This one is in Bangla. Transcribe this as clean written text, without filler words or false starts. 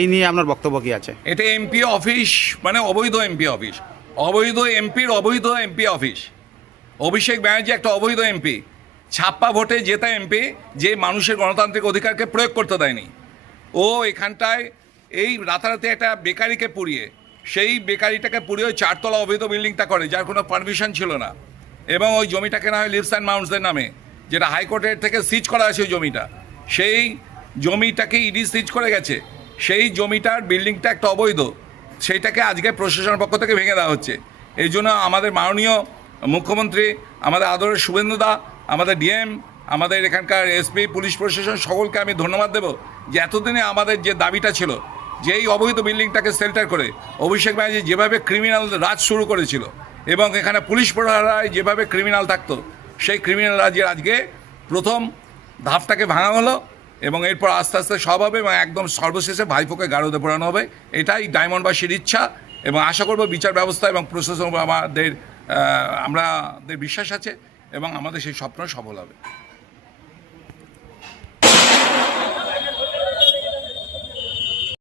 এই নিয়ে আপনার বক্তব্য কি আছে? এটা এমপি অফিস, মানে অবৈধ এমপি অফিস, অবৈধ এমপির অবৈধ এমপি অফিস। অভিষেক ব্যানার্জি একটা অবৈধ এমপি, ছাপ্পা ভোটে জেতা এমপি, যে মানুষের গণতান্ত্রিক অধিকারকে প্রয়োগ করতে দেয়নি। ও এখানটায় এই রাতারাতি একটা বেকারিকে পুড়িয়ে, সেই বেকারিটাকে পুড়িয়ে ওই 4 তলা অবৈধ বিল্ডিংটা করে, যার কোনো পারমিশন ছিল না। এবং ওই জমিটাকে না হয় লিভস অ্যান্ড মাউন্টসদের নামে, যেটা হাইকোর্টের থেকে সিজ করা আছে ওই জমিটা, সেই জমিটাকে ইডি সিজ করে গেছে। সেই জমিটার বিল্ডিংটা একটা অবৈধ, সেইটাকে আজকে প্রশাসনের পক্ষ থেকে ভেঙে দেওয়া হচ্ছে। এই জন্য আমাদের মাননীয় মুখ্যমন্ত্রী, আমাদের আদরের শুভেন্দুদা, আমাদের ডিএম, আমাদের এখানকার এসপি, পুলিশ প্রশাসন, সকলকে আমি ধন্যবাদ দেব যে এতদিনে আমাদের যে দাবিটা ছিল, যে এই অবৈধ বিল্ডিংটাকে শেল্টার করে অভিষেক ব্যানার্জি যেভাবে ক্রিমিনাল রাজ শুরু করেছিল এবং এখানে পুলিশ প্রহরায় যেভাবে ক্রিমিনাল থাকতো, সেই ক্রিমিনাল রাজের আজকে প্রথম ধাপটাকে ভাঙা হলো এবং এরপর আস্তে আস্তে সব হবে এবং একদম সর্বশেষে ভাইপোকে গারদে পোড়ানো হবে। এটাই ডায়মন্ডবাসীর ইচ্ছা এবং আশা করব বিচার ব্যবস্থা এবং প্রশাসন আমাদের বিশ্বাস আছে এবং আমাদের সেই স্বপ্ন সফল হবে।